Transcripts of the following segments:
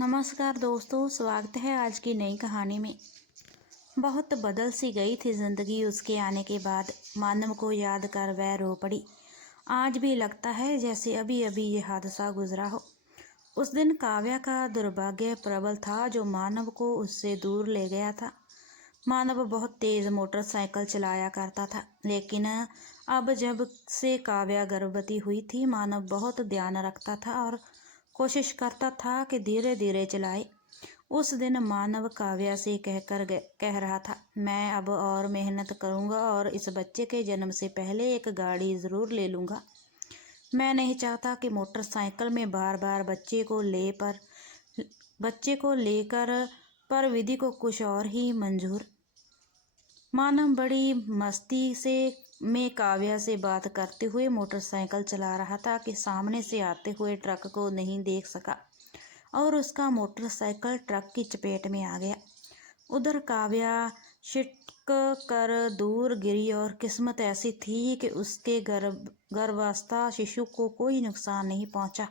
नमस्कार दोस्तों, स्वागत है आज की नई कहानी में। बहुत बदल सी गई थी जिंदगी उसके आने के बाद। मानव को याद कर वह रो पड़ी। आज भी लगता है जैसे अभी अभी ये हादसा गुजरा हो। उस दिन काव्या का दुर्भाग्य प्रबल था जो मानव को उससे दूर ले गया था। मानव बहुत तेज मोटरसाइकिल चलाया करता था, लेकिन अब जब से काव्या गर्भवती हुई थी, मानव बहुत ध्यान रखता था और कोशिश करता था कि धीरे धीरे चलाए। उस दिन मानव काव्या से कह रहा था, मैं अब और मेहनत करूँगा और इस बच्चे के जन्म से पहले एक गाड़ी ज़रूर ले लूँगा। मैं नहीं चाहता कि मोटरसाइकिल में बार बार बच्चे को लेकर पर विधि को कुछ और ही मंजूर। मानव बड़ी मस्ती से में काव्या से बात करते हुए मोटरसाइकिल चला रहा था कि सामने से आते हुए ट्रक को नहीं देख सका और उसका मोटरसाइकिल ट्रक की चपेट में आ गया। उधर काव्या छिटक कर दूर गिरी और किस्मत ऐसी थी कि उसके गर्भावस्था शिशु को कोई नुकसान नहीं पहुंचा।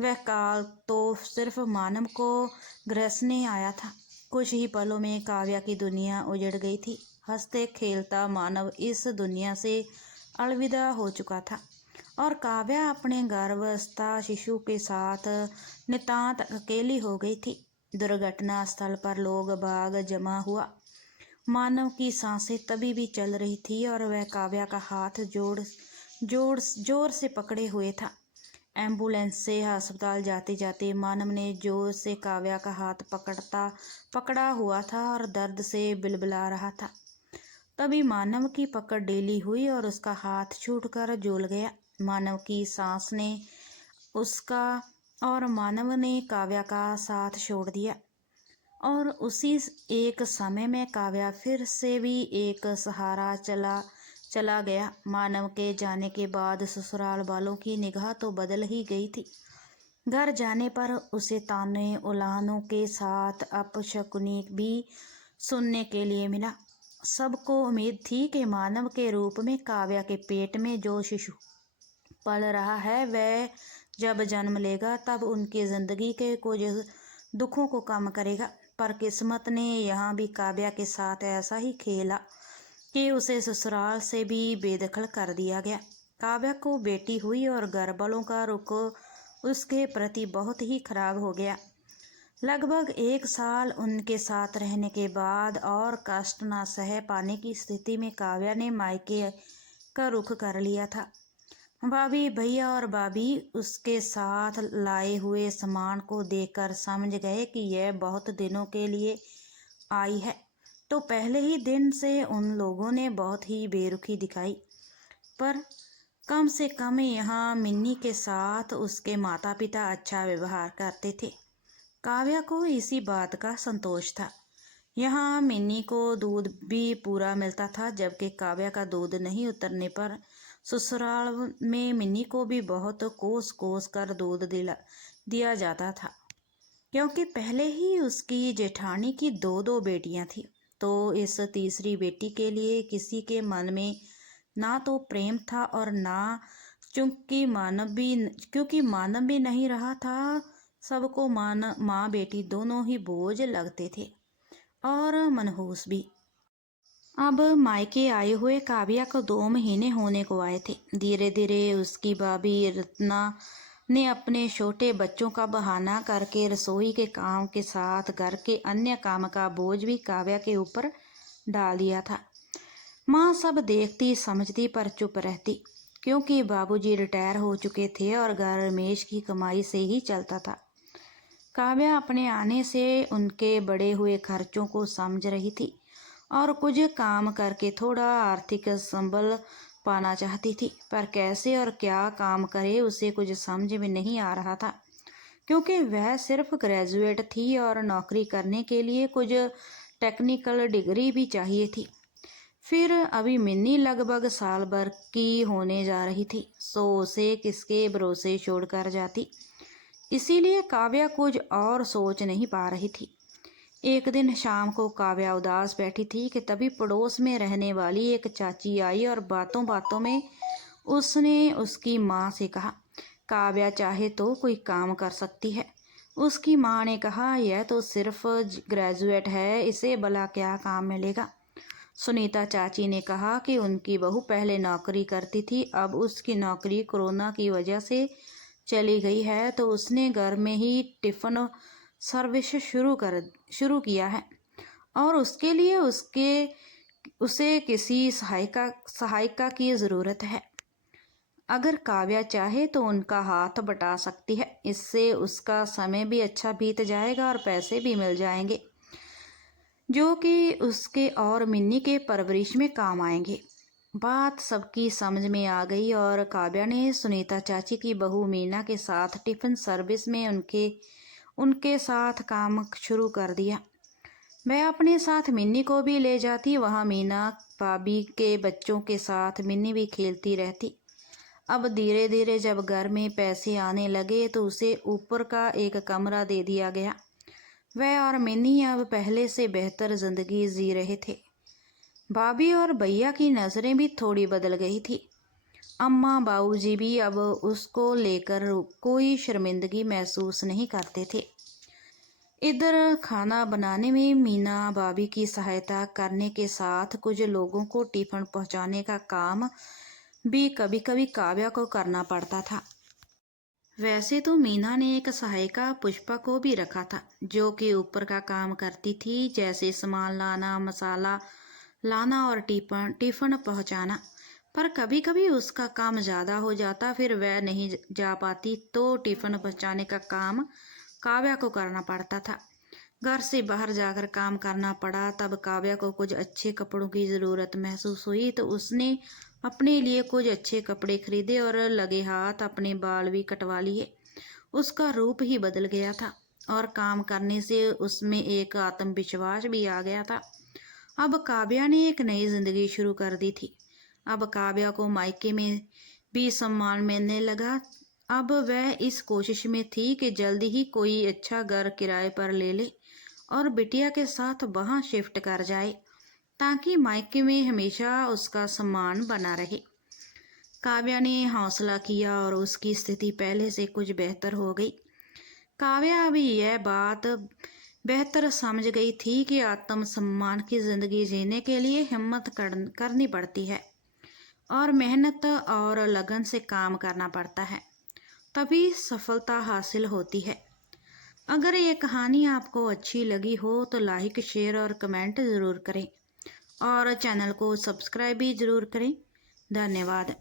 वह काल तो सिर्फ मानव को ग्रसने आया था। कुछ ही पलों में काव्या की दुनिया उजड़ गई थी। हंसते खेलता मानव इस दुनिया से अलविदा हो चुका था और काव्या अपने गर्भावस्था शिशु के साथ नितांत अकेली हो गई थी। दुर्घटना स्थल पर लोग बाग जमा हुआ। मानव की सांसें तभी भी चल रही थी और वह काव्या का हाथ जोर से पकड़े हुए था। एम्बुलेंस से अस्पताल जाते जाते मानव ने जोर से काव्या का हाथ पकड़ा हुआ था और दर्द से बिलबिला रहा था। तभी मानव की पकड़ ढीली हुई और उसका हाथ छूटकर झूल गया। मानव की सांस ने उसका और मानव ने काव्या का साथ छोड़ दिया और उसी एक समय में काव्या फिर से भी एक सहारा चला गया। मानव के जाने के बाद ससुराल वालों की निगाह तो बदल ही गई थी। घर जाने पर उसे ताने उलाहनों के साथ अपशकुनी भी सुनने के लिए मिला। सबको उम्मीद थी कि मानव के रूप में काव्या के पेट में जो शिशु पल रहा है वह जब जन्म लेगा तब उनकी जिंदगी के कुछ दुखों को कम करेगा। पर किस्मत ने यहाँ भी काव्या के साथ ऐसा ही खेला कि उसे ससुराल से भी बेदखल कर दिया गया। काव्या को बेटी हुई और घर वालों का रुख उसके प्रति बहुत ही खराब हो गया। लगभग 1 साल उनके साथ रहने के बाद और कष्ट न सह पाने की स्थिति में काव्या ने मायके का रुख कर लिया था। भाभी भैया और भाभी उसके साथ लाए हुए सामान को देखकर समझ गए कि यह बहुत दिनों के लिए आई है, तो पहले ही दिन से उन लोगों ने बहुत ही बेरुखी दिखाई। पर कम से कम यहाँ मिन्नी के साथ उसके माता पिता अच्छा व्यवहार करते थे। काव्या को इसी बात का संतोष था। यहाँ मिन्नी को दूध भी पूरा मिलता था, जबकि काव्या का दूध नहीं उतरने पर ससुराल में मिन्नी को भी बहुत कोस कोस कर दूध दिया जाता था, क्योंकि पहले ही उसकी जेठानी की 2 बेटियां थी। तो इस तीसरी बेटी के लिए किसी के मन में ना तो प्रेम था और ना क्योंकि मानव भी नहीं रहा था। सबको माँ बेटी दोनों ही बोझ लगते थे और मनहूस भी। अब मायके आए हुए काव्या को 2 महीने होने को आए थे। धीरे धीरे उसकी भाभी रत्ना ने अपने छोटे बच्चों का बहाना करके रसोई के काम के साथ घर के अन्य काम का बोझ भी काव्या के ऊपर डाल दिया था। माँ सब देखती समझती पर चुप रहती, क्योंकि बाबूजी रिटायर हो चुके थे और घर रमेश की कमाई से ही चलता था। काव्या अपने आने से उनके बढ़े हुए खर्चों को समझ रही थी और कुछ काम करके थोड़ा आर्थिक संबल पाना चाहती थी, पर कैसे और क्या काम करे उसे कुछ समझ में नहीं आ रहा था, क्योंकि वह सिर्फ ग्रेजुएट थी और नौकरी करने के लिए कुछ टेक्निकल डिग्री भी चाहिए थी। फिर अभी मिन्नी लगभग साल भर की होने जा रही थी, सो उसे किसके भरोसे छोड़कर जाती। इसीलिए काव्या कुछ और सोच नहीं पा रही थी। एक दिन शाम को काव्या उदास बैठी थी कि तभी पड़ोस में रहने वाली एक चाची आई और बातों बातों में उसने उसकी माँ से कहा, काव्या चाहे तो कोई काम कर सकती है, उसकी माँ ने कहा, यह तो सिर्फ ग्रेजुएट है, इसे भला क्या काम मिलेगा। सुनीता चाची ने कहा कि उनकी बहू पहले नौकरी करती थी, अब उसकी नौकरी कोरोना की वजह से चली गई है, तो उसने घर में ही टिफ़िन सर्विस शुरू किया है और उसके लिए उसे किसी सहायिका की ज़रूरत है। अगर काव्या चाहे तो उनका हाथ बटा सकती है, इससे उसका समय भी अच्छा बीत जाएगा और पैसे भी मिल जाएंगे जो कि उसके और मिन्नी के परवरिश में काम आएंगे। बात सबकी समझ में आ गई और काव्या ने सुनीता चाची की बहू मीना के साथ टिफ़िन सर्विस में उनके साथ काम शुरू कर दिया। वह अपने साथ मिन्नी को भी ले जाती, वहाँ मीना भाभी के बच्चों के साथ मिन्नी भी खेलती रहती। अब धीरे धीरे जब घर में पैसे आने लगे तो उसे ऊपर का एक कमरा दे दिया गया। वह और मिन्नी अब पहले से बेहतर जिंदगी जी रहे थे। भाभी और भैया की नज़रें भी थोड़ी बदल गई थी। अम्मा बाबूजी भी अब उसको लेकर कोई शर्मिंदगी महसूस नहीं करते थे। इधर खाना बनाने में मीना भाभी की सहायता करने के साथ कुछ लोगों को टिफ़िन पहुंचाने का काम भी कभी कभी काव्या को करना पड़ता था। वैसे तो मीना ने एक सहायिका पुष्पा को भी रखा था, जो कि ऊपर का काम करती थी, जैसे सामान लाना, मसाला लाना और टिफ़िन पहुंचाना। पर कभी कभी उसका काम ज़्यादा हो जाता, फिर वह नहीं जा पाती तो टिफ़िन पहुंचाने का काम काव्या को करना पड़ता था। घर से बाहर जाकर काम करना पड़ा। तब काव्या को कुछ अच्छे कपड़ों की ज़रूरत महसूस हुई तो उसने अपने लिए कुछ अच्छे कपड़े खरीदे और लगे हाथ अपने बाल भी कटवा लिए। उसका रूप ही बदल गया था और काम करने से उसमें एक आत्मविश्वास भी आ गया था। अब काव्या ने एक नई जिंदगी शुरू कर दी थी। अब काव्या को मायके में भी सम्मान मिलने लगा। अब वह इस कोशिश में थी कि जल्दी ही कोई अच्छा घर किराए पर ले ले और बिटिया के साथ वहाँ शिफ्ट कर जाए, ताकि मायके में हमेशा उसका सम्मान बना रहे। काव्या ने हौसला किया और उसकी स्थिति पहले से कुछ बेहतर हो गई। काव्या अभी यह बात बेहतर समझ गई थी कि आत्मसम्मान की ज़िंदगी जीने के लिए हिम्मत करनी पड़ती है और मेहनत और लगन से काम करना पड़ता है, तभी सफलता हासिल होती है। अगर ये कहानी आपको अच्छी लगी हो तो लाइक, शेयर और कमेंट ज़रूर करें और चैनल को सब्सक्राइब भी ज़रूर करें। धन्यवाद।